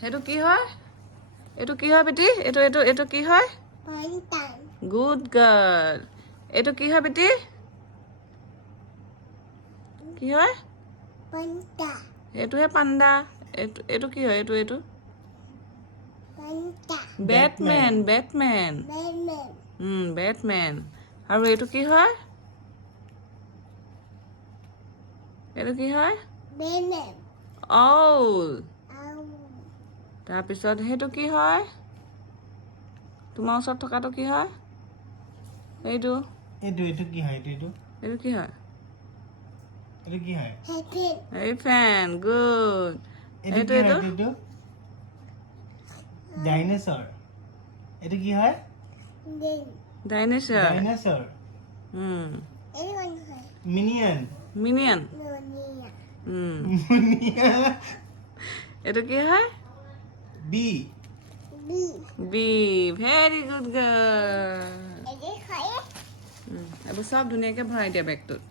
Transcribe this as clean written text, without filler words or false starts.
সেইটো কি হয়? এইটো কি হয় বেটি? এইটো কি হয়? Good girl. এইটো কি হয় বেটি? কি হয়? এইটোহে পাণ্ডা। এইটো কি হয়? এইটো বেটমেন। বেটমেন। বেটমেন। আৰু এইটো কি হয়? এইটো কি হয়? অউল। তাৰপিছত সেইটো কি হয়? তোমাৰ ওচৰত থকাটো কি হয়? এইটো কি হয়? এইটো কি হয়? এইটো কি হয়? ফেন। গুড। এইটো কি হয়? এইটো ডাইনোসৰ। এইটো কি হয়? ডাইনোসৰ। ডাইনোসৰ। মিনিয়ন। মিনিয়ন। মুনিয়া। এইটো কি হয়? Bee. Bee. Very good girl. এইবোৰ চব ধুনীয়াকৈ ভৰাই দিয়া বেগটোত।